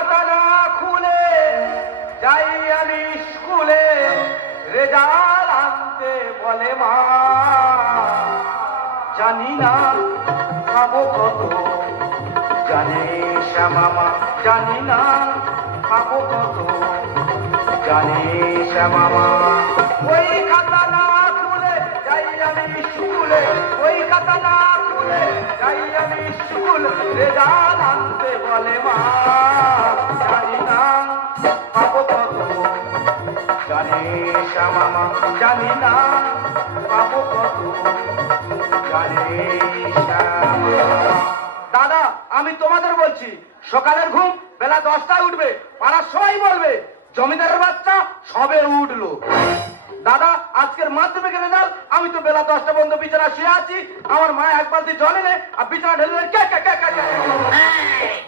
খাতা না খুলে যাই আমি স্কুলে, রেজাল্ট আনতে বলে মা। জানি না খাবো কত, জানে শ্যামামা, জানি না খাবো কত, জানে শ্যামামা। ওই খাতা না খুলে যাই আমি স্কুলে, ওই খাতা না খুলে যাই আমি স্কুল, রেজাল্ট আনতে বলে মা। জানি না খাবো কত, জানে শ্যামামা, জানি না খাবো কত, জানে শ্যামামা। দাদা, আমি তোমাদের বলছি, সকালের ঘুম বেলা 10টায় উঠবে, পাড়ার সবাই বলবে জমিদারের বাচ্চা সবে উঠলো। দাদা, আজকের মাধ্যমিকের রেজাল্ট, আমি তো বেলা 10টা পর্যন্ত বিছানা শুয়ে আছি, আমার মা এক বালতি জল এনে আর বিছানা ঢেলে কে কে কে কে।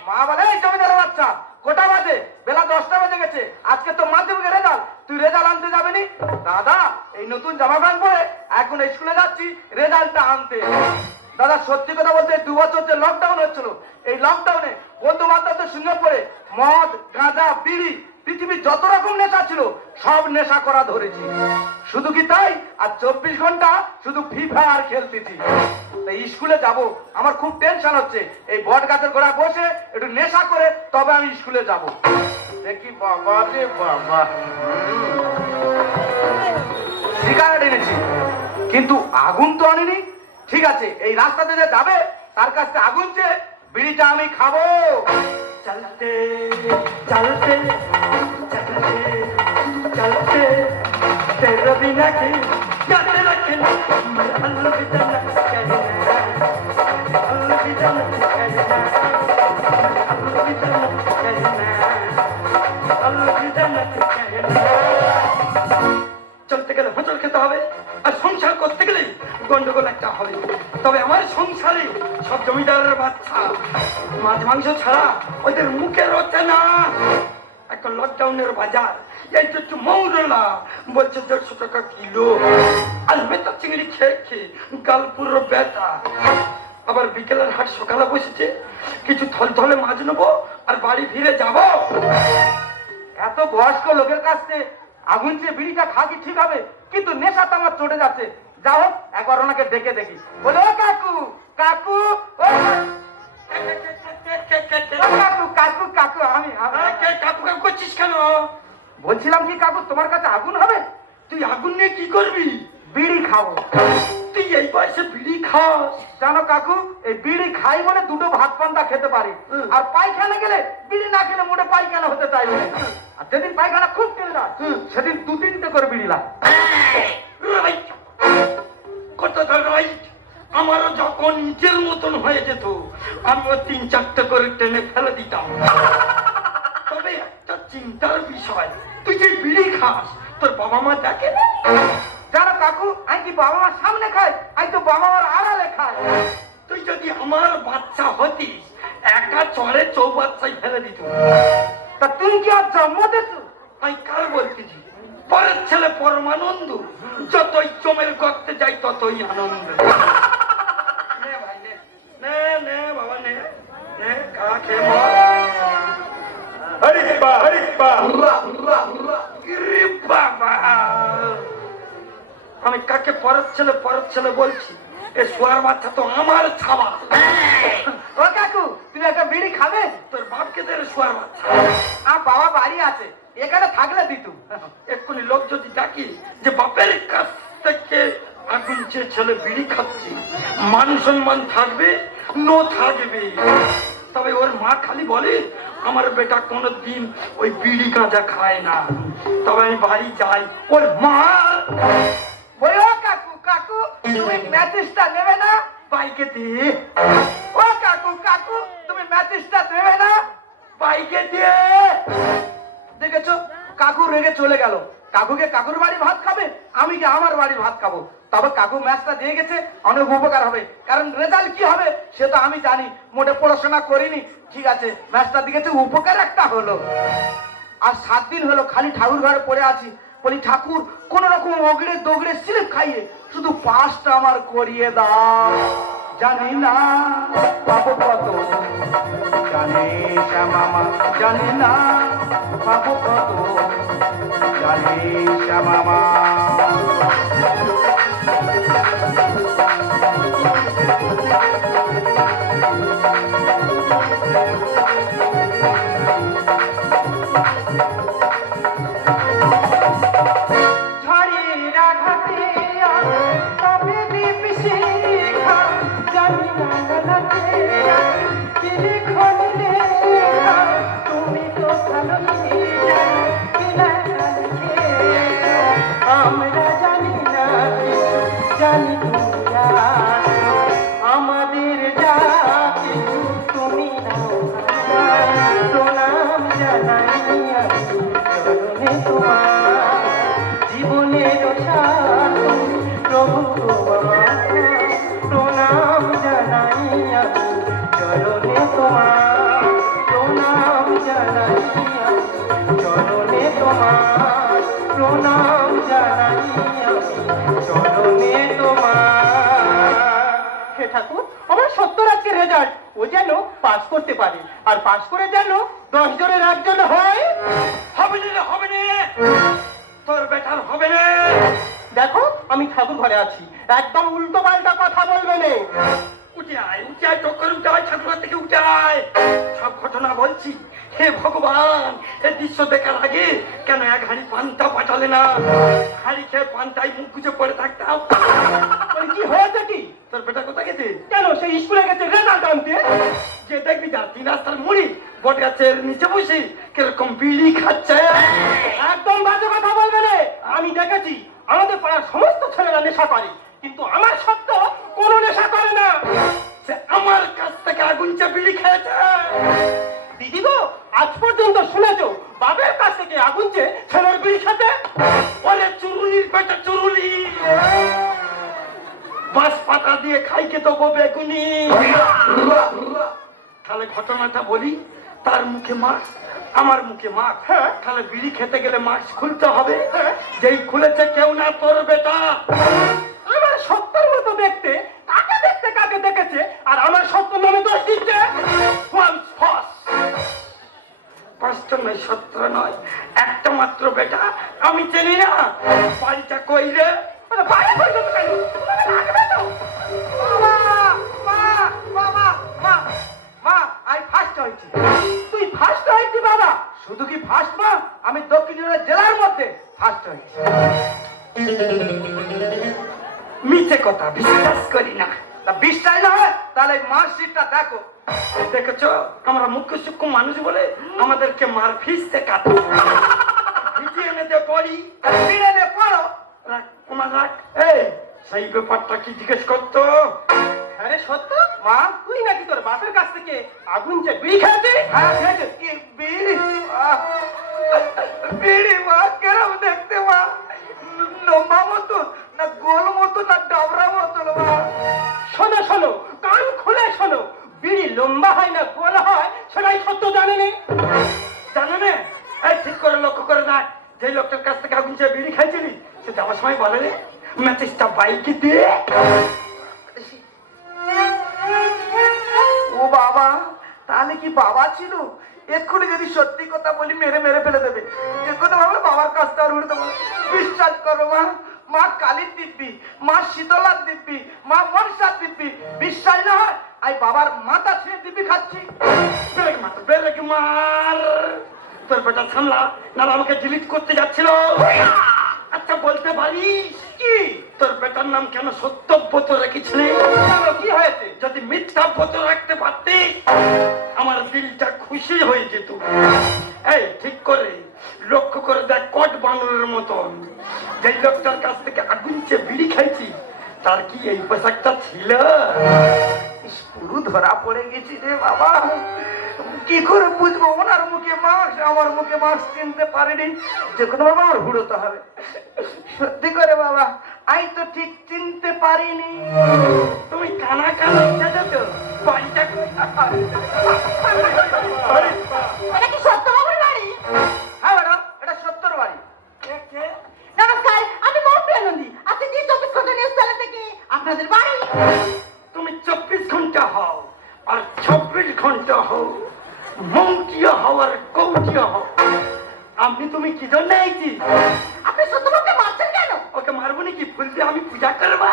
মা বলে, এই জমিদারের বাচ্চা কোটা বাজে? বেলা 10টা বেজে গেছে, আজকে তো মাধ্যমিকের রেজাল্ট, তুই রেজাল্ট আনতে যাবি নি? দাদা, এই নতুন জামা প্যান্ট পরে এখন স্কুলে যাচ্ছি রেজাল্টটা আনতে। দাদা, সত্যি কথা বলতে 2 বছর যে লকডাউন হচ্ছিল, এই লকডাউনে বন্ধু বান্ধবদের সঙ্গে পড়ে মদ, গাঁজা, বিড়ি, পৃথিবীর যত রকম নেশা ছিল সব নেশা করা ধরেছি। শুধু কি তাই, আর 24 ঘন্টা শুধু ফ্রি ফায়ার খেলতেছি। তাই স্কুলে যাব, আমার খুব টেনশন হচ্ছে। এই বট গাছের গোড়ায় বসে একটু নেশা করে তবে আমি স্কুলে যাব। দেখি বাবা রে বাবা, সিগারেট এনেছি কিন্তু আগুন তো আনিনি। ঠিক আছে, এই রাস্তাতে যে যাবে তার কাছে আগুন চেয়ে বিড়িটা আমি খাবো। চলতে চলতে চলতে চলতে তেরে বিনা কি याद रखना, अलविदा न कहना, अलविदा न कहना, अलविदा न कहना, अलविदा न कहना। চলতে গেলে হোঁচট খেতে হবে, আর সংসার করতে গেলে গন্ডগোল একটা হবে। তবে আমার সংসারে সব জমিদারের বাচ্চা মাছ মাংস ছাড়া ওদের মুখে রোচে না। একটা লকডাউনের বাজার, এই তো একটু মৌরলা বলছে 150 টাকা কিলো, আর বেতা চিংড়ি খেয়ে খেয়ে গাল পুরো বেতা। আবার বিকেলের হাট সকালে বসেছে, কিছু থলথলে মাছ নেবো আর বাড়ি ফিরে যাব। এত বয়স্ক লোকের কাছে আগুন চেয়ে বিড়িটা খাকি ঠিক হবে, কিন্তু নেশাটা আমার চটে যাচ্ছে। যা হোক, একবার ওনাকে ডেকে দেখি। বলে, ও কাকু কাকু, ও কাকু কাকু কাকু, আমি কাকু কাকু করছিস কেন? বলছিলাম কি কাকু, তোমার কাছে আগুন হবে? তুই আগুন নিয়ে কি করবি? বিড়ি খাবো। তুই এই বয়সে বিড়ি খাস? জানো কাকু, এই বিড়ি খাই বলে 2টো ভাত পান্তা খেতে পারি, আর পায়খানা গেলে বিড়ি না খেলে মোটে পায়খানা হতে চাইবে না। আর যেদিন পায়খানা খুব কেলে না, সেদিন 2-3টে করে বিড়ি লাগে। আমারও যখন নিজের মতন হয়ে যেত, আমিও 3-4টে করে টেনে ফেলে দিতাম। তবে একটা চিন্তার বিষয়, তুই যে বিড়ি খাস, তোর বাবা মা দেখে না? জানো কাকু, আমি কি বাবা মার সামনে খাই? আমি তো বাবা মার আড়ালে খাই। তুই যদি আমার বাচ্চা হতিস, একা চড়ে চৌবাচ্চায় ফেলে দিত। তা তুই কি আর জন্ম দিস? আমি কাল বলতেছি, পরের ছেলে পরমানন্দ, যতই জমের গর্তে যাই ততই আনন্দ। নে ভাই নে, নে নে বাবা নে, নে কাকে হরিপা হরিপা বাবা। আমি কাকে পরের ছেলে বলছি? এ শুয়ার বাচ্চা তো আমার ছাওয়া। ও কাকু, তুমি একটা বিড়ি খাবে? তোর বাপকে দে শুয়ার বাচ্চা। বাবা বাড়ি আছে, এখানে থাকলে দিত। এক্ষুনি লোক যদি ডাকি যে বাপের কাছ থেকে আগুন চেয়ে ছেলে বিড়ি খাচ্ছি, মান সম্মান থাকবে নো থাকবে। তবে ওর মা খালি বলে আমার বেটা কোনোদিন ওই বিড়ি গাঁজা খায় না। তবে আমি বাড়ি যাই, ওর মা বলে, ও কাকু কাকু, তুমি ম্যাচিসটা নেবে না? বাইকে দিয়ে। ও কাকু কাকু, তুমি ম্যাচিসটা দেবে না? বাইকে দিয়ে। দেখেছো, কাকু রেগে চলে গেল। কাকুকে কাকুর বাড়ি ভাত খাবে, আমি কি আমার বাড়ি ভাত খাবো। তবে কাকু ম্যাচটা দিয়ে গেছে, অনেক উপকার হবে। কারণ রেজাল্ট কি হবে সে তো আমি জানি, মোটে পড়াশোনা করিনি। ঠিক আছে, ম্যাচটা দিয়ে গেছে, উপকার একটা হলো। আর 7 দিন হলো খালি ঠাকুর ঘরে পড়ে আছি। বলি, ঠাকুর কোন রকম অগড়ে দগড়ে স্লিপ খাইয়ে শুধু পাসটা আমার করিয়ে দাও। জানি না পাবো কত, জানে শ্যামামা জানি না পাবো কত, জানে শ্যামামা। আমাদের যা কিছু তুমি প্রণাম জানাই চরণে তোমার, জীবনের প্রভু প্রণাম জানাই চরণে তোমার, প্রণাম জানাই চরণে তোমার, প্রণাম জানাই চরণে তোমার। হে ঠাকুর, আমার 70 আজকের রেজাল্ট, ও যেন পাস করতে পারে, আর পাস করে যেন 10 জনের একজন হয়। হবে না, হবে না, তোর বেটার হবে না। দেখো আমি ঠাকুর ঘরে আছি, একদম উল্টো পাল্টা কথা বলবে না। উঠে আয়, উঠে আয়, টক্কর উঠে আয়, ঠাকুর থেকে উঠে আয়। সব ঘটনা বলছি। হে ভগবান, এই দৃশ্য দেখার আগে কেন এক হাঁড়ি পান্তা পাঠালে না? হাঁড়ি খেয়ে পান্তায় মুখ গুজে পড়ে থাকতাম। কি হয়েছে কি? তোর বেটা কোথায় গেছে? কেন সে স্কুলে গেছে রেজাল্ট আনতে? যে দেখবি যা 3 রাস্তার মুড়ি বট গাছের নিচে বসে কিরকম বিড়ি খাচ্ছে। একদম বাজে কথা বলবে না। আমি দেখেছি আমাদের পাড়ার সমস্ত ছেলেরা নেশা করে, কিন্তু আমার সত্য কোনো নেশা করে না। সে আমার কাছ থেকে আগুন চা বিড়ি খেয়েছে। দিদি গো, আজ পর্যন্ত শুনেছো বাপের কাছ থেকে আগুন চেয়ে ছেলের বিড়ি খেতে? ওরে চুরুনির পেটে চুরুনি, বাঁশ পাতা দিয়ে খাইকে দেবো বেগুনি। তাহলে ঘটনাটা বলি, তার মুখে মাস্ক, আমার মুখে মাস্ক। হ্যাঁ। তাহলে বিড়ি খেতে গেলে মাস্ক খুলতে হবে। যেই খুলেছে কেউ না তোর বেটা। আমার সত্যের মতো দেখতে কাকে দেখেছে, আর আমার সত্য নামে দোষ দিচ্ছে। পাঁচটা নয়, 17 নয়, একটা মাত্র বেটা। আমি চিনি না বাড়িটা কই রে? বাইরে পর্যন্ত কেন? তুই ফার্স্ট হয়েছি বাবা? শুধু কি ফার্স্ট মা, আমি দক্ষিণ জেলার মধ্যে ফার্স্ট হয়েছি। মিথ্যে কথা বিশ্বাস করি না। তা বিশ্বাস না হয় তাহলে মার্কশিটটা দেখো। দেখেছো, আমরা মুখ্য সূক্ষ্ম মানুষ বলে আমাদেরকে মার ফিসতে কাটো। ভিজিয়ে এনে পড়ি, ফিরে পড়ো। রাখ তোমার রাখ। এই সেই ব্যাপারটা কি জিজ্ঞেস করতো? আরে সত্য মা, তুই নাকি তোর বাপের কাছ থেকে আগুন চেয়ে বিড়ি খেয়েছিস? হ্যাঁ খেয়েছে। কি বিড়ি? বিড়ি মা কেরম দেখতে মা? লম্বা মতো না গোল মতো না ডাবরা মতো মা? শোনো শোনো, কান খুলে শোনো, বিড়ি লম্বা হয় না গোল হয় সেটাই সত্য জানেনি। জানো না? এই ঠিক করে লক্ষ্য করে না, যে লোকটার কাছ থেকে আগুন চেয়ে বিড়ি খাইছিলি সে যাওয়ার সময় বলে রে, ম্যাচেসটা বাইকে দিয়ে। ও বাবা, তাহলে কি বাবা ছিল? এক্ষুনি যদি সত্যি কথা বলি মেরে মেরে ফেলে দেবে। যে কোনো ভাবে বাবার কাজটা আর উঠে দেবো। বিশ্বাস করো মা, মা কালীর দিব্যি, মা শীতলার দিব্যি, মা মনসার দিব্যি। বিশ্বাস না হয় আমি বাবার মাথা ছুঁয়ে দিব্যি খাচ্ছি। ব্রেক মার, ব্রেক মার। তোর বেটা সামলা, না আমাকে ডিলিট করতে যাচ্ছিল। আচ্ছা বলতে পারিস কি তোর বেটার নাম কেন সত্যব্রত রেখেছিলি? কি হয়েছে? যদি মিথ্যাব্রত রাখতে পারতিস আমার দিলটা খুশি হয়ে যেত। এই ঠিক করে লক্ষ্য করে দেখ, কট বানরের মতন যে লোকটার কাছ থেকে আগুন চেয়ে বিড়ি খাইছি তার কি এই পোশাকটা ছিল? পুরো ধরা পড়ে গেছি রে বাবা। কি করে বুঝবো? ওনার মুখে মাস্ক, আমার মুখে মাস্ক চিনতে পারিনি। যে কোনো বাবা আমার হুড়োতে হবে। সত্যি করে বাবা, আমি তো ঠিক চিনতে পারিনি। তুমি কানা কানা যেত বাড়িটা। এটা কি সত্যবাবুর বাড়ি? হ্যাঁ ম্যাডাম, এটা সত্তর বাড়ি। নমস্কার, আমি মৌপ্রিয়া নন্দী। আপনি জি 24 ঘন্টা নিউজ চ্যানেল থেকে আপনাদের বাড়ি। তুমি 24 হও আর কৌটি হও, আমি তুমি কি জন্য আইছি? আপনি সত্যবাবুকে মারছেন কেন? ওকে মারবো নাকি? ফুল দিয়ে আমি পূজা করবা?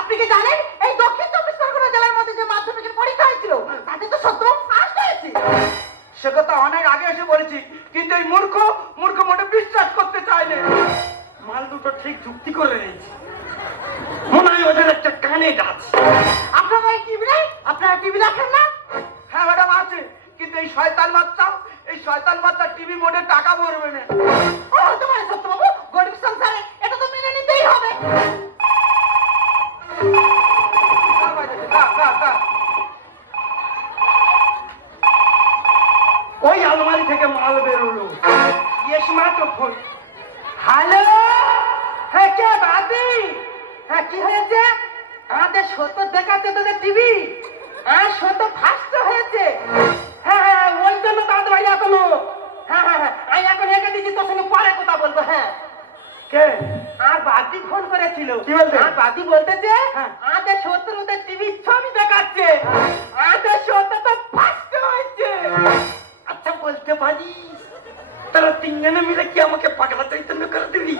আপনি কি জানেন এই দক্ষিণ চব্বিশ পরগনা জেলার মধ্যে যে মাধ্যমিকের পরীক্ষা হয়েছিল তাতে তো সত্যবাবু ফার্স্ট হয়েছে। সে কথা অনেক আগে এসে বলেছি, কিন্তু এই মূর্খ মূর্খ মোটে বিশ্বাস করতে চাইলে। মাল দুটো ঠিক যুক্তি করে নিয়েছি, মনে হয় ওদের একটা কানে আছে। আপনার ভাই টিভি নেই? আপনারা টিভি দেখেন না? হ্যাঁ ম্যাডাম আছে, কিন্তু এই শয়তান বাচ্চা টিভি মোডে টাকা ভরবে না। ও হতে পারে সত্যবাবু, গরিব সংসারে এটা তো মেনে নিতেই হবে। ওই আলমারি থেকে মাল বেরোলো। ইয়েস মা তো ফোন। হ্যালো, হ্যাঁ কে বাদি? হ্যাঁ কি হয়েছে? আমাদের সত্য দেখাচ্ছে তোদের টিভি, হ্যাঁ সত্য ফার্স্ট হয়েছে। হ্যাঁ হ্যাঁ ওই জন্য তাদের ভাই এখনো। হ্যাঁ হ্যাঁ হ্যাঁ আমি এখন রেখে দিচ্ছি, তোর সঙ্গে পরে কথা বলবো। হ্যাঁ কে? আর বাদি ফোন করেছিল। কি বলতে? আর বাদি বলতেছে হ্যাঁ। আমাদের শত্রুদের টিভির ছবি দেখাচ্ছে, আমাদের সত্য তো ফার্স্ট হয়েছে। আচ্ছা বলতে পারিস তারা তিনজনে মিলে কি আমাকে পাগলা চৈতন্য করে দিবি?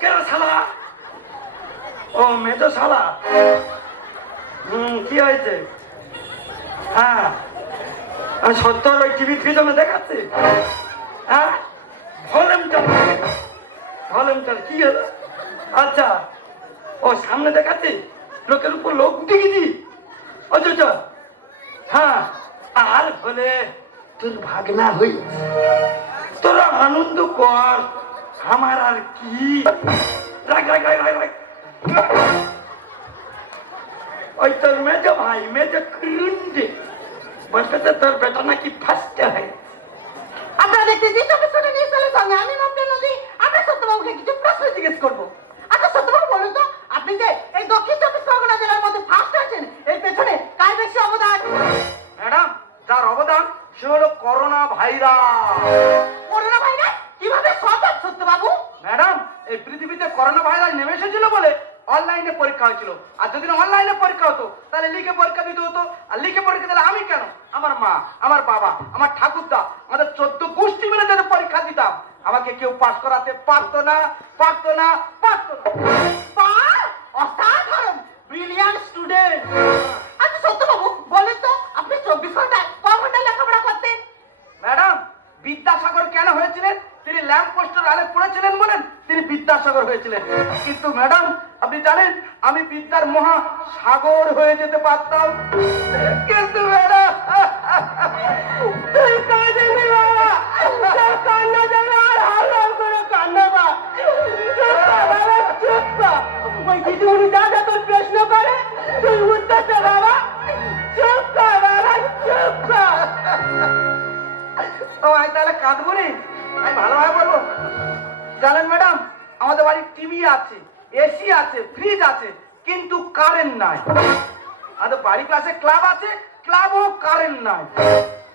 কেন শালা? ও মেজো শালা। কি হয়েছে? হ্যাঁ সত্তর ওই টিভি পিছনে দেখাচ্ছে। হ্যাঁ ভলেমটার কি হলো? আচ্ছা ও সামনে দেখাচ্ছে, লোকের উপর লোক উঠে গেছি। অথচ হ্যাঁ আর বলে তোর ভাগনা হয়েছে, তোরা আনন্দ কর, আমার আর কি। রাখ রাখ রাখ রাখ রাখ। ওই তোর মেজো ভাই মেজো ক্রুন্ডে বলতে তোর বেটা নাকি ফার্স্ট হয়। আপনারা দেখতেছি চব্বিশ ঘন্টা নিউজ চ্যানেলের সঙ্গে আমি মমতা নদী। আমরা সত্যবাবুকে কিছু প্রশ্ন জিজ্ঞেস করবো। আচ্ছা সত্যবাবু বলুন তো, আপনি যে এই দক্ষিণ চব্বিশ পরগনা জেলার মধ্যে ফার্স্ট হয়েছেন, এর পেছনে কার বেশি অবদান? ম্যাডাম যার অবদান সে হলো করোনা ভাইরাস। করোনা ভাইরাস কিভাবে সম্ভব সত্যবাবু? ম্যাডাম এই পৃথিবীতে করোনা ভাইরাস নেমে এসেছিল বলে অনলাইনে পরীক্ষা হয়েছিল। আর যদি অনলাইনে পরীক্ষা হতো তাহলে লিখে পরীক্ষা দিতে হতো। আর লিখে পরীক্ষা দিলে আমি কেন, আমার মা, আমার বাবা, আমার ঠাকুরদা, আমাদের 14 গোষ্ঠী মিলে যাতে পরীক্ষা দিতাম, আমাকে কেউ পাস করাতে পারতো না। বাহ, অসাধারণ, ব্রিলিয়ান্ট স্টুডেন্ট। আচ্ছা সত্যবাবু বলেন তো, আপনি 24 ঘন্টায় ক ঘন্টা লেখাপড়া করতেন? ম্যাডাম বিদ্যাসাগর কেন হয়েছিলেন? তিনি ল্যাম্প পোস্টের আলে পড়েছিলেন বলেন তিনি বিদ্যাসাগর হয়েছিলেন। কিন্তু ম্যাডাম আপনি জানেন আমি বিদ্যার মহা সাগর হয়ে যেতে পারতাম, কিন্তু ম্যাডাম তুই কাঁদিনি বাবা, তোর কান্না যেন আর হাওলাও করে কান্না পা। চুপ কর বাবা, চুপ কর। ওই দিদিমণি যা যা তোর প্রশ্ন করে তুই উত্তর দে বাবা। চুপ কর বাবা, চুপ কর। ও আমি তাহলে কাঁদবো নি, আমি ভালোভাবে বলবো। জানেন ম্যাডাম আমাদের বাড়ির টিভি আছে, এসি আছে, ফ্রিজ আছে, কিন্তু কারেন্ট নাই। আমাদের বাড়ির পাশে ক্লাব আছে, ক্লাবও কারেন্ট নাই।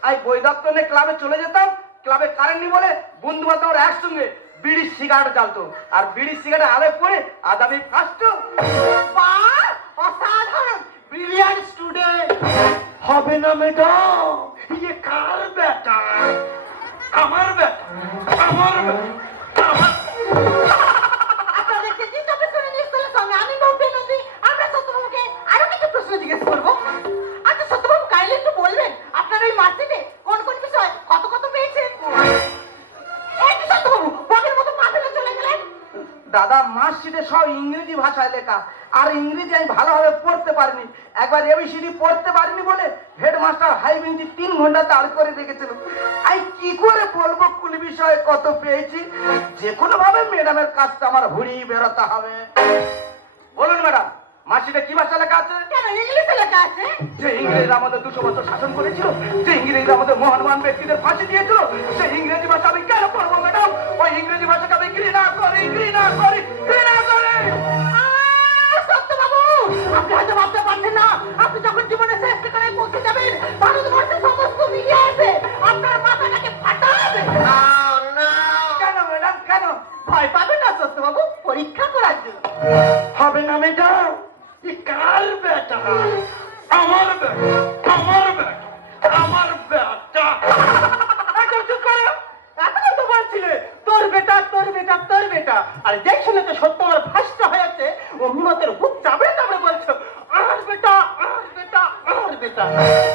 আমি বই দপ্তর নিয়ে ক্লাবে চলে যেতাম, ক্লাবে কারেন্ট নেই বলে বন্ধু বান্ধবরা একসঙ্গে বিড়ি সিগারেট জ্বালতো, আর বিড়ি সিগারেট আলে পরে আজ আমি ফার্স্ট। বাহ, অসাধারণ, ব্রিলিয়ান্ট স্টুডেন্ট। হবে না ম্যাডাম, ইয়ে কার বেটা? আমার বেটা, আমার বেটা, আমার। আপনারা দেখতেছি চব্বিশ ঘন্টা নিউজ চ্যানেলের সঙ্গে আমি মমতা নদী। আমরা সত্যবাবুকে আরো কিছু প্রশ্ন জিজ্ঞেস করবো। আচ্ছা সত্যবাবু কাইন্ডলি একটু বলবেন আপনার ওই মার্কশিটে কোন কোন বিষয় কত কত পেয়েছেন? এই কি সত্যবাবু বকের মতো পা ফেলে চলে গেলেন? দাদা মার্কশিটে সব ইংরেজি ভাষায় লেখা, আর ইংরেজি আমি ভালোভাবে পড়তে পারিনি। একবার এবিসিডি পড়তে পারিনি বলে হেডমাস্টার হাই বেঞ্চে 3 ঘন্টা দাঁড় করে রেখেছিল। আমি কি করে বলবো কোন বিষয়ে কত পেয়েছি? যে কোনো ভাবে ম্যাডামের কাজটা আমার হুড়িয়ে বেরোতে হবে। বলুন ম্যাডাম মার্কশিটে কি ভাষা লেখা আছে? কেন ইংলিশে লেখা আছে? যে ইংরেজরা আমাদের 200 বছর শাসন করেছিল, যে ইংরেজরা আমাদের মহান মহান ব্যক্তিদের ফাঁসি দিয়েছিল, সেই ইংরেজি ভাষা আমি কেন পড়বো ম্যাডাম? ওই ইংরেজি ভাষাকে আমি ঘৃণা করি। সত্যবাবু আপনি হয়তো ভাবতে পারছেন না, আপনি যখন জীবনে শেষ ঠিকানায় পৌঁছে যাবেন ভারতবর্ষের সমস্ত মিডিয়া এসে আপনার মাথাটাকে ফাটাবে। কেন ম্যাডাম কেন? ভয় পাবেন না সত্যবাবু, পরীক্ষা করার বাজে। হবে না ম্যাডাম, এ কার বেটা? আমার বেটা, আমার বেটা, আমার বেটা। একদম চুপ করো। এখনো তো বলছিলে তোর বেটা তোর বেটা তোর বেটা, আর যেই শুনে তো সত্য আমার ফাঁসটা হয়েছে অমনি মতের হুক চাপড়ে চাপড়ে বলছো আমার বেটা আমার বেটা আমার বেটা।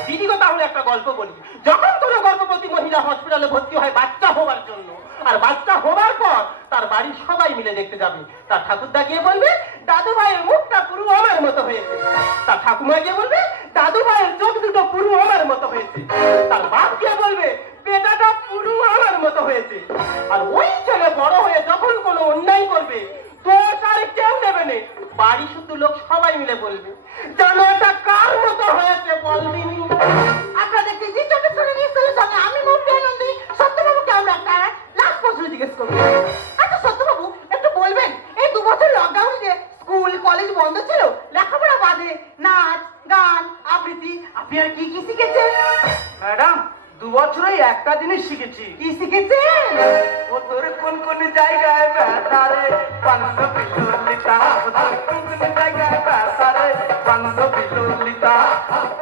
দিদিকে তাহলে একটা গল্প বলি। যখন কোনো গর্ভবতী মহিলা হসপিটালে ভর্তি হয় বাচ্চা হওয়ার জন্য, আর বাচ্চা হওয়ার পর তার বাড়ির সবাই মিলে দেখতে যাবে, তার ঠাকুরদা গিয়ে বলবে দাদু ভাইয়ের মুখটা পুরো আমার মতো হয়েছে, তার ঠাকুমা গিয়ে বলবে দাদু ভাইয়ের চোখ দুটো পুরো আমার মতো হয়েছে, তার বাপ গিয়ে বলবে বেটাটা পুরো আমার মতো হয়েছে। আর ওই ছেলে বড় হয়ে যখন কোনো অন্যায় করবে দোষ আর কেউ নেবে না, বাড়ি শুধু লোক সবাই মিলে বলবে জানো এটা কার মতো হয়েছে বলবিনি। আপনাদের টিভি চোখে শুনে নিশ্চলের সঙ্গে আমি মুভি নন্দী সত্যবাবুকে আমরা একটা লাস্ট প্রশ্ন জিজ্ঞেস করবো। আচ্ছা সত্যবাবু একটু বলবেন এই 2 বছর লকডাউনে যে স্কুল কলেজ বন্ধ ছিল, লেখাপড়া বাদে নাচ গান আবৃত্তি আপনি আর কি কি শিখেছেন? ম্যাডাম 2 বছরই একটা জিনিস শিখেছি। কি শিখেছেন? ও তোর কোন কোন জায়গায় বেড়ারে বান্ধবী ললিতা, ও তোর কোন কোন জায়গায় বেড়ারে বান্ধবী ললিতা,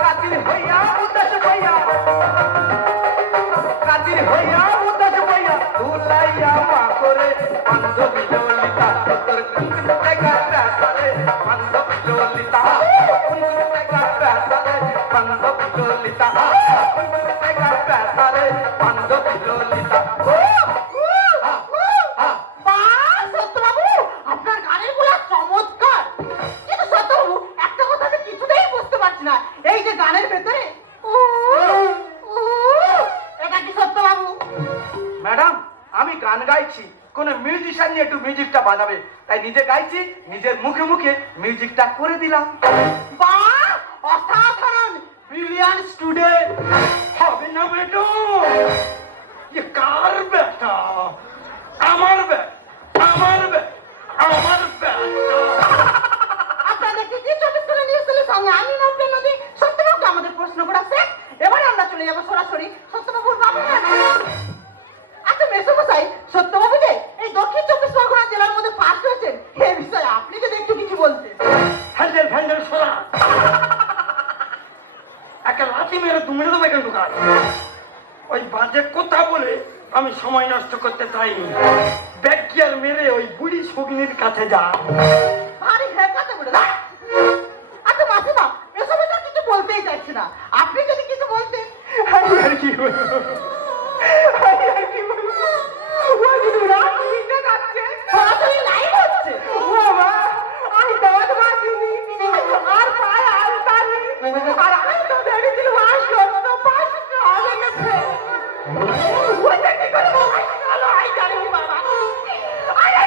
কাদির হইয়া উদাস হইয়া, কাদির হইয়া উদাস হইয়া দুলাইয়া মা করে বান্ধবী ললিতা, ও তোর কোন কোন জায়গায় বেড়ারে বান্ধবী ললিতা, কোন কোন জায়গায় বেড়ারে বান্ধবী ললিতা, কোন কোন জায়গায় বেড়ারে বান্ধবী ললিতা। বাহ সত্যবাবু আপনার গানের গুলা চমৎকার, কিন্তু সত্যবাবু একটা কথা আমি কিছুতেই বুঝতে পারছি না, এই যে গানের ভেতরে উ, উ, এটা কি সত্যবাবু? ম্যাডাম আমি গান গাইছি, কোন মিউজিশিয়ান নিয়ে একটু মিউজিকটা বাজাবে, তাই নিজে গাইছি, নিজের মুখে মুখে মিউজিকটা করে দিলাম। বাহ অসাধারণ, ব্রিলিয়ান্ট স্টুডেন্ট। হবে না ম্যাডাম, এ কার বেটা? আমার বেটা, আমার বেটা, আমার বেটা। আপনাদের টিভি চোখে শুনে নিশ্চলের সঙ্গে আমি মুভি নন্দী সত্যবাবুকে আমাদের প্রশ্ন করা শেষ। এবারে আমরা চলে যাবো সরাসরি সত্যবাবুর বাবা। আচ্ছা মেসোমশাই সত্যবাবু যে এই দক্ষিণ 24 পরগনা জেলার মধ্যে ফার্স্ট হয়েছেন এ বিষয়ে আপনি যদি একটু কিছু বলতেন। হ্যান্ডেল ফ্যান্ডেল সরা, একটা লাঠি মেরে তুমি দেবো এখান ঢুকা। ওই বাজে কথা বলে আমি সময় নষ্ট করতে চাইনি। ব্যাগ গিয়ার মেরে ওই বুড়ি সগ্নির কাছে যা। ভারী হেকাতে বলে দাও। আচ্ছা মাসিমা মেসোমশাই কিছু বলতেই চাইছে না, আপনি যদি কিছু বলতেন। আমি আর কি বলবো, আমি আর কি বলবো। ও দিদি রাত মিটে যাচ্ছে, সরাসরি লাইভ হচ্ছে। ও বাবা আমি দাঁত বাজিনি আর পায়ে আলতানি, আর আমি তো ভেবেছিলাম আর সত্য পাঁচটা হবে গেছে। ওইটা কি করে বাবা গেল আই জানি বাবা। আই আই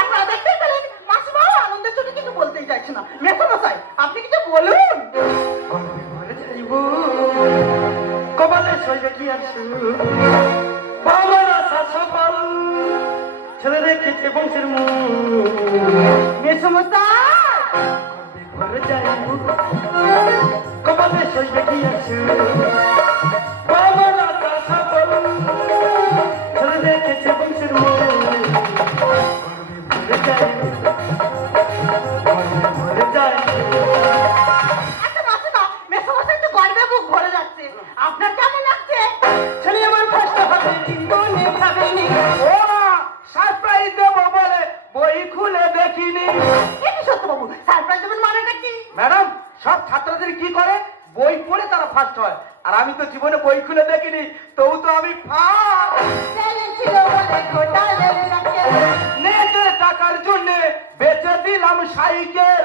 আপনারা দেখতেই পেলেন মাসিমাও আনন্দের চোখে কিছু বলতেই চাইছে না। মেসোমশাই আপনি কিছু বলুন। মরে যাইব কপালে সইবে কি আছো বাবার আশা সফল ছেলে রেখেছে বংশের মুখ। মেসোমশাই মরে যাইব কপালে সইবে কি আছো বাবার আশা সফল ছেলে রেখেছে বংশের মুখ। মরে যাইব, মরে যাইব। আচ্ছা মাসিমা মেসোমশাই তো গর্বে বুক ভরে যাচ্ছে, আপনার কেমন লাগছে? ছেলে আমার ফার্স্ট হবে জীবনে ভাবেনি। ও সারপ্রাইজ দেবো বলে বই খুলে দেখিনি। এ কি সত্যবাবু সারপ্রাইজ দেবেন মানেটা কি? ম্যাডাম সব ছাত্রদের কি করে বই পড়ে তারা ফার্স্ট হয়, আর আমি তো জীবনে বই খুলে দেখিনি, তবু তো আমি ফার্স্ট। ট্যালেন্ট ছিল বলে ঘোটালে রাখে। নেটের টাকার জন্য বেচে দিলাম সাইকেল।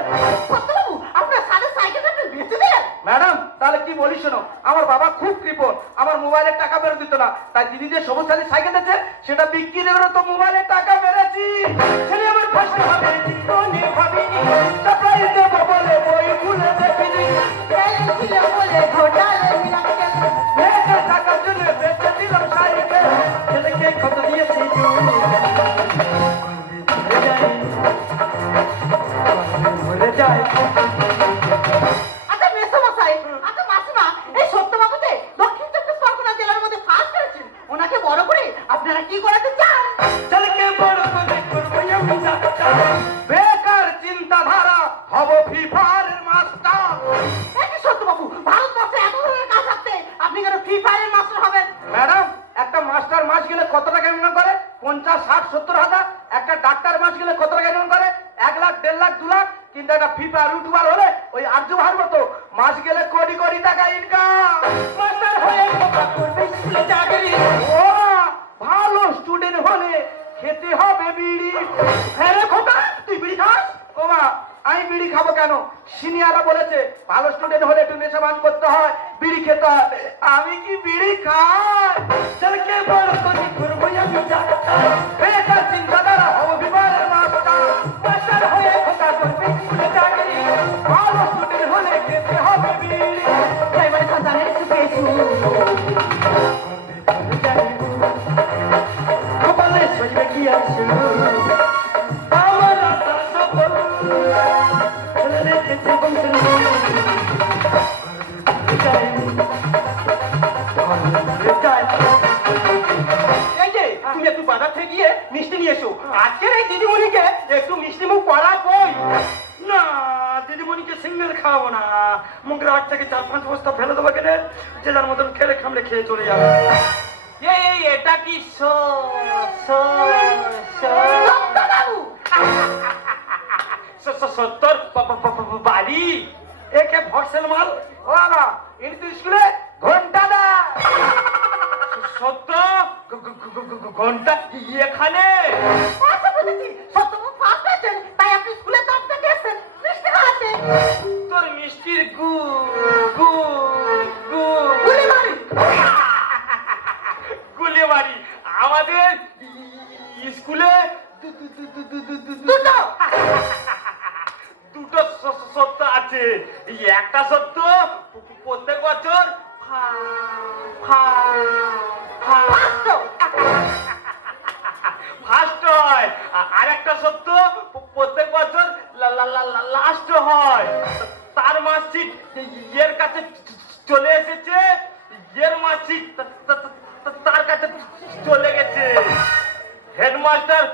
সত্যবাবু আপনার সাথে সাইকেল আপনি বেঁচে দিলেন? ম্যাডাম তাহলে কি বলি শোনো, আমার বাবা খুব কৃপণ, আমার মোবাইলের টাকা বেরো দিত না, তাই দিদি যে সবুজ সাথী সাইকেল দিয়েছে সেটা বিক্রি করে তো মোবাইলের টাকা বেড়েছি। ছেলে আমার ফার্স্ট হবে জীবনে ভাবিনি, সারপ্রাইজ দেবো বলে বই খুলে দেখিনি। ট্যালেন্ট ছিল বলে ঘোটালে রাখে। নেটের টাকার জন্য বেচে দিলাম সাইকেল। ছেলেকে কত দিয়েছি মরে যায়। আচ্ছা মেসোমশাই আচ্ছা মাসিমা এই সত্যবাবু যে দক্ষিণ 24 পরগনা জেলার মধ্যে ফার্স্ট হয়েছেন আপনারা কি করাতে চান? ছেলেকে বড় করে করবো আমি ডাক্তার। বেকার চিন্তাধারা হব ফিফার মাস্টার। একই সত্যবাবু, ভারতবর্ষে এত ধরনের কাজ থাকতে আপনি কেন ফ্রি ফায়ারের মাস্টার হবেন? ম্যাডাম, একটা মাস্টার মাস গেলে কত টাকা ইনকাম করে? 50, 60, 70 হাজার। একটা ডাক্তার মাস গেলে কত টাকা ইনকাম করে? 1 লাখ, 1.5 লাখ, 2 লাখ। কিন্তু একটা ফিফা ইউটিউবার হলে ওই আর্য ভার মতো মাস গেলে কোটি কোটি টাকা ইনকাম। মাস্টার হয়ে খোকা করবে স্কুলে চাকরি। ও ভালো স্টুডেন্ট হলে খেতে হবে বিড়ি। হ্যাঁ রে খোকা, তুই বিড়ি খাস? ও মা, আমি বিড়ি খাবো কেন? সিনিয়ররা বলেছে ভালো স্টুডেন্ট হলে একটু নেশা পান করতে হয়, বিড়ি খেতে হয়। আমি কি বিড়ি খাই? ছেলেকে বড় করে করবো আমি ডাক্তার। বেকার চিন্তাধারা হব বিমানের মাস্টার। মাস্টার হয়ে খোকা করবে স্কুলে চাকরি। ভালো স্টুডেন্ট হলে খেতে হবে বিড়ি। ড্রাইভার সন্তানের সুখে কপালে সইবে কি আছে আমার আশা সফল। ছেলে রেখেছে বংশের এই যে তুমি একটু বাজার থেকে গিয়ে মিষ্টি নিয়ে এসো। আজকের এই দিদিমণিকে একটু মিষ্টি মুখ করা কই। না, দিদিমণিকে সিঙ্গেল খাওয়াবো না। মুখের আট থেকে 4-5 বস্তা ফেলে দেবো কেনে, যে যার মতন খেলে খামলে খেয়ে চলে যাবে। এই এটা কি সত্যবাবু, সত্তর বাড়ি? একে ভরসেল মাল। ও বাবা, ইনি তো স্কুলে ঘন্টা দেয়। সত্য ঘন্টা এখানে? আচ্ছা বুঝেছি, সত্যবাবু ফার্স্ট হয়েছেন, তাই আপনি স্কুলের তরফ থেকে এসেছেন মিষ্টি খাওয়াতে। তোর মিষ্টির গু গু গু গুলি মারি। গুলিবাড়ি আমাদের স্কুলে দুটো। দুটো সত্য আছে। একটা সত্য প্রত্যেক বছর পাঁচশো। ফার্স্ট হয়, আর একটা সত্য প্রত্যেক বছর লাস্ট হয়। তার মার্কশিট এর কাছে চলে এসেছে, এর মার্কশিট তার কাছে চলে গেছে। হেডমাস্টার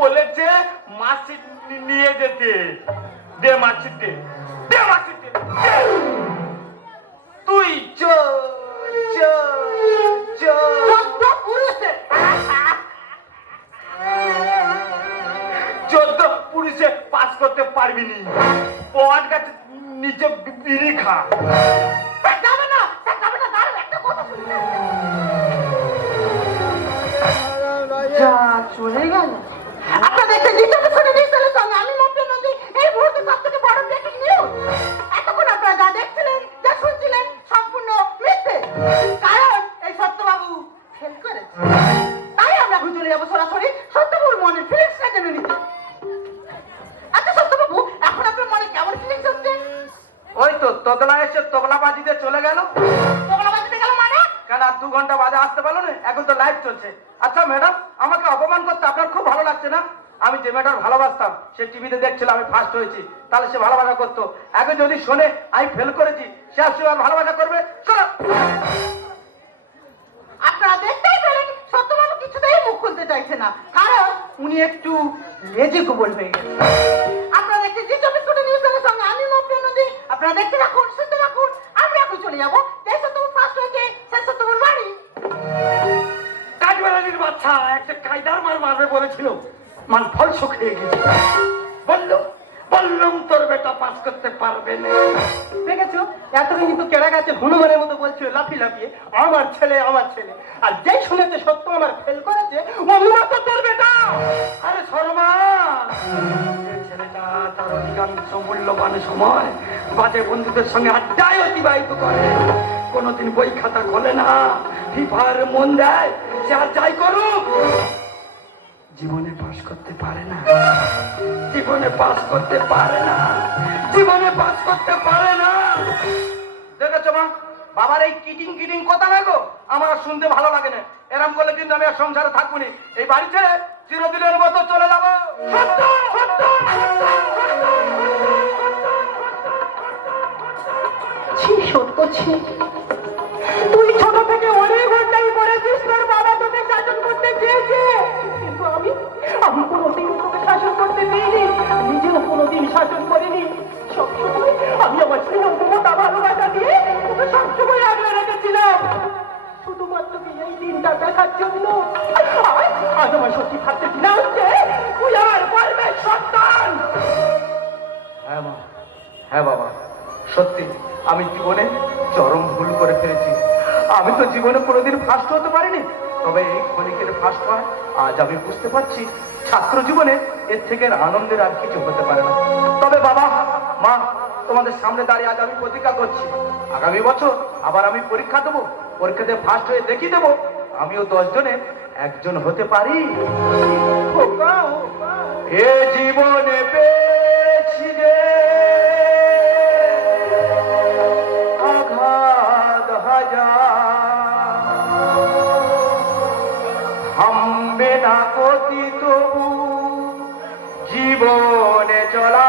বলেছে মার্কশিট নিয়ে যেতে। দে মার্কশিট, দে দে মার্কশিট দে। তুই চোদ্দ পুরুষে। 14 পুরুষে পাস করতে পারবি নি। পট গাছে নিচে বিড়ি খা। যাবে না, দাঁড়ান একটা কথা শুনতে। যা চলে গেল। আপনারা দেখতে জিজ্ঞাসা করে নিউজের সঙ্গে আমি মমতা নদী এই মুহূর্তে সব থেকে বড় ব্রেকিং নিউজ। এতক্ষণ আপনারা যা দেখছিলেন, যা শুনছিলেন সম্পূর্ণ মিথ্যে। কারণ এই সত্যবাবু ফেল করেছে। তাই আমরা চলে যাবো সরাসরি সত্যবাবুর মনের ফিলিংসটা জেনে নিতে। আচ্ছা সত্যবাবু, এখন আপনার মনে কেমন ফিলিংস হচ্ছে? ওই তো তবলা এসে তবলা বাজিতে চলে গেল। তবলা বাজিতে গেল মানে? কেন আর 2 ঘন্টা বাদে আসতে পারলো না? এখন তো লাইভ চলছে। আচ্ছা ম্যাডাম, আমাকে অপমান করতে আপনার খুব ভালো লাগছে না? আমি যে মেয়েটার ভালোবাসতাম সে টিভিতে দেখছিল আমি ফার্স্ট হয়েছি, তাহলে সে ভালোবাসা করতো। এখন যদি শোনে আমি ফেল করেছি, সে আর ভালোবাসা করবে? চলো। আপনারা দেখতেই পেলেন সত্যবাবু কিছুতেই মুখ খুলতে চাইছে না, কারণ উনি একটু লেজে গোবল হয়ে গেছে। আপনারা দেখতে জি 24 ঘন্টা নিউজ চ্যানেলের সঙ্গে আমি মমতা নদী। আপনারা দেখতে রাখুন, শুনতে রাখুন। আমরা এখন চলে যাবো যে সত্যবাবু ফার্স্ট হয়েছে সে সত্যবাবুর বাড়ি। কাঠবেড়ালির বাচ্চা একটা কায়দার মার মারবে বলেছিল, মান ফল শুকিয়ে গেছে। বললাম তোর বেটা পাস করতে পারবে না। দেখেছো, এতদিন কিন্তু কেড়া গাছে হনুমানের মতো বলছিল লাফিয়ে লাফিয়ে আমার ছেলে আমার ছেলে। আর যেই শুনেছে সত্য আমার ফেল করেছে, অমনি মাত্র তোর বেটা। আরে শর্মা, যে ছেলেটা তার অধিকাংশ মূল্যবান সময় বাজে বন্ধুদের সঙ্গে আড্ডায় অতিবাহিত করে, কোনোদিন বই খাতা খোলে না, ফিফার মন দেয়, সে আর যাই করুক জীবনে পাস করতে পারে না। জীবনে পাস করতে পারে না। জীবনে পাস করতে পারে না। দেখেছো মা, বাবার এই কিটিং কিটিং কথা না গো, আমার আর শুনতে ভালো লাগে না। এরম করলে কিন্তু আমি আর সংসারে থাকবো না। এই বাড়ি ছেড়ে চিরদিনের মতো চলে যাবো। সত্য ছি, তুই ছোট থেকে অনেক অন্যায় করেছিস, তোর বাবা তোকে শাসন করতে চেয়েছে। এই দিনটা দেখার জন্য আজ আমার সত্যি ভাবতে ঘৃণা হচ্ছে তুই আমার গর্বের সন্তান। হ্যাঁ মা, হ্যাঁ বাবা, সত্যি আমি জীবনে চরম ভুল করে ফেলেছি। আমি তো জীবনে কোনোদিন ফার্স্ট হতে পারিনি, তবে এই ক্ষণিকের ফার্স্ট হয় আজ আমি বুঝতে পারছি ছাত্র জীবনে এর থেকে আনন্দের আর কিছু হতে পারে না। তবে বাবা মা, তোমাদের সামনে দাঁড়িয়ে আজ আমি প্রতিজ্ঞা করছি, আগামী বছর আবার আমি পরীক্ষা দেবো, পরীক্ষাতে ফার্স্ট হয়ে দেখিয়ে দেবো আমিও 10 জনে একজন হতে পারি। এ জীবনে পেয়েছি যে আঘাত হাজার, থামবে না গতি তবু জীবনে চলা